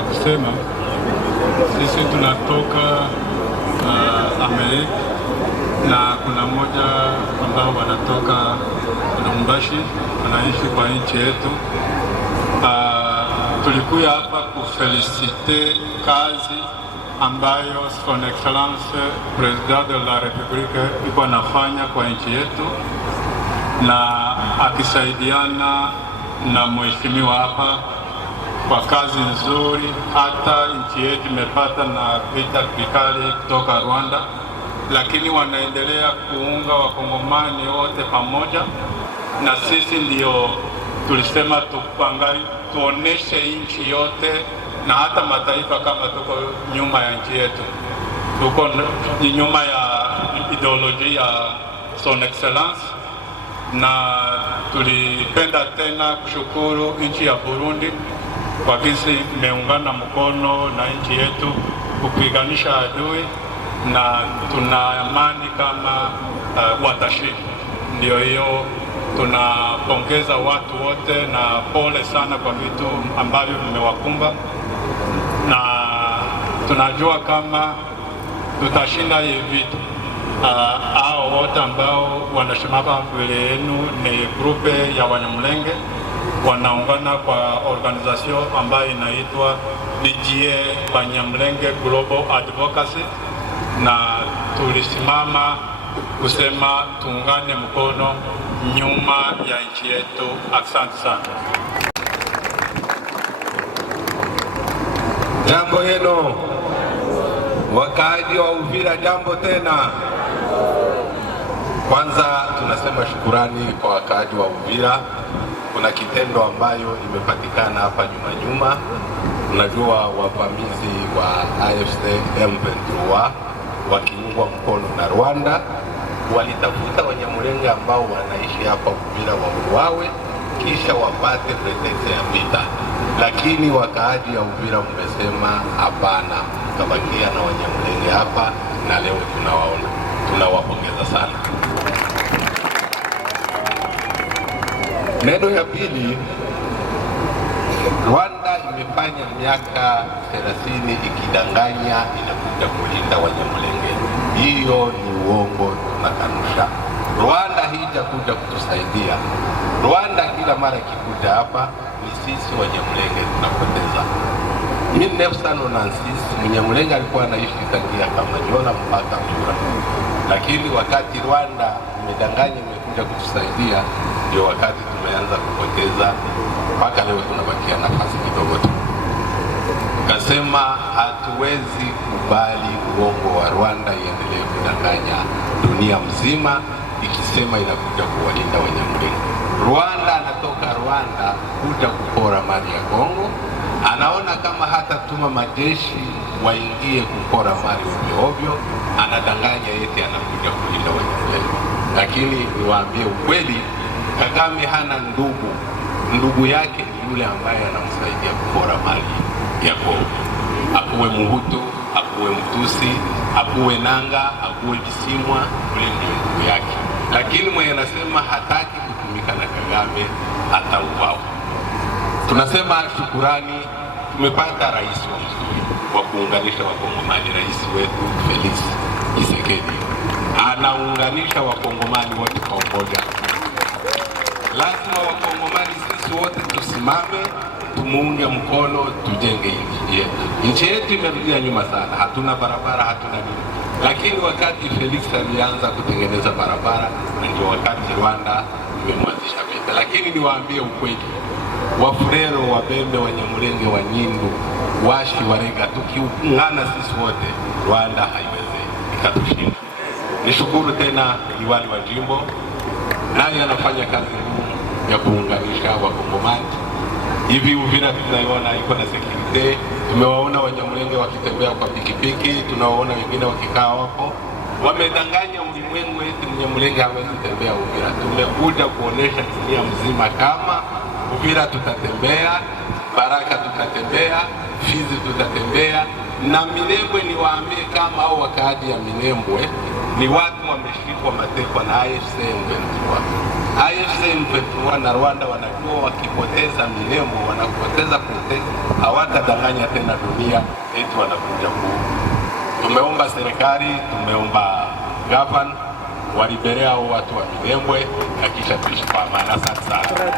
Kusema sisi tunatoka Amerika na kuna mmoja ambao wanatoka Lubumbashi wanaishi kwa nchi yetu. Tulikuja hapa kufelicite kazi ambayo Son Excellence President de la Republique iko anafanya kwa nchi yetu, na akisaidiana na mheshimiwa hapa kwa kazi nzuri. Hata nchi yetu imepata na vita vikali kutoka Rwanda, lakini wanaendelea kuunga wakongomani wote pamoja, na sisi ndio tulisema tuoneshe nchi yote na hata mataifa kama tuko nyuma ya nchi yetu, tuko nyuma ya ideolojia ya Son Excellence. Na tulipenda tena kushukuru nchi ya Burundi kwa kisi imeungana mkono na nchi yetu kupiganisha adui, na tuna amani kama watashinda. Ndio hiyo tunapongeza watu wote na pole sana kwa vitu ambavyo vimewakumba, na tunajua kama tutashinda hivi vitu. Hao wote ambao wanashimama mbele yenu ni grupe ya Wanyamulenge, wanaungana kwa organization ambayo inaitwa BGA Banyamulenge Global Advocacy, na tulisimama kusema tuungane mkono nyuma ya nchi yetu. Asante sana. Jambo yenu wakaaji wa Uvira, jambo tena. Kwanza tunasema shukurani kwa wakaaji wa Uvira. Kuna kitendo ambayo imepatikana hapa nyuma. Unajua wavamizi wa AFC M23 wakiungwa mkono na Rwanda walitafuta Wanyamulenge ambao wanaishi hapa Uvira wauawe kisha wapate pretext ya vita, lakini wakaaji ya Uvira mmesema hapana, kabakia na Wanyamulenge hapa, na leo tunawaona. Tunawapongeza sana. Neno ya pili, Rwanda imefanya miaka 30 ikidanganya inakuja kulinda Wanyamulenge. Hiyo ni uongo, tunakanusha. Rwanda haijakuja kutusaidia. Rwanda kila mara ikikuja hapa ni sisi Wanyamulenge tunapoteza. 1996 Mnyamulenge alikuwa anaishi tangia kama Jola mpaka Mura, lakini wakati Rwanda imedanganya imekuja kutusaidia, ndio wakati tumeanza kupoteza, mpaka leo tunabakia nafasi kidogo tu. Kasema hatuwezi kubali uongo wa Rwanda iendelee kudanganya dunia mzima ikisema inakuja kuwalinda Wanyamulenge. Rwanda anatoka Rwanda kuja kupora mali ya Kongo, anaona kama hata tuma majeshi waingie kupora mali ovyo, anadanganya yeye anakuja kulinda Wanyamulenge. Lakini niwaambie ukweli, Kagame hana ndugu yake ni yule ambaye anamsaidia kupora mali ya Kongo. Akuwe Muhutu, akuwe Mtusi, akuwe Nanga, akuwe Bisimwa, yule ndio ndugu yake. Lakini mwenye anasema hataki kutumika na Kagame hata uwao. Tunasema shukurani, tumepata rais wa mzuri wa kuunganisha Wakongomani. Rais wetu Felix Tshisekedi anaunganisha Wakongomani wote kwa umoja. Lazima Wakongomani sisi wote tusimame, tumuunge mkono, tujenge nchi yetu. Nchi yetu imerudia nyuma sana, hatuna barabara, hatuna nini. Lakini wakati Felix alianza kutengeneza barabara, ndio wakati Rwanda imemwanzisha vita. Lakini niwaambie ukweli, Wafulero, Wabembe, Wanyamulenge, Wanyindu, Washi, Warega, tukiungana sisi wote, Rwanda haiwezi ikatushinda. Nishukuru tena liwali wa jimbo, naye anafanya kazi ngumu ya kuunganisha Wakongomani. Hivi Uvira tunaiona iko na security, tumewaona Wanyamulenge wakitembea kwa pikipiki, tunawaona wengine wakikaa hapo. Wamedanganya ulimwengu eti Mnyamulenge hawezi tembea Uvira. Tumekuja kuonesha dunia mzima kama Uvira tutatembea, Baraka tutatembea, Fizi tutatembea, Na Minembwe niwaambie kama hao wakaaji ya Minembwe ni watu wameshikwa mateka na AFC M23. AFC M23 na Rwanda wanajua wakipoteza Minembwe wanapoteza kote, hawatadanganya tena dunia eti wanakuja kuu. Tumeomba serikali, tumeomba gavana waliberea hao watu wa Minembwe, hakisha tuishi kwa amani. Asante sana.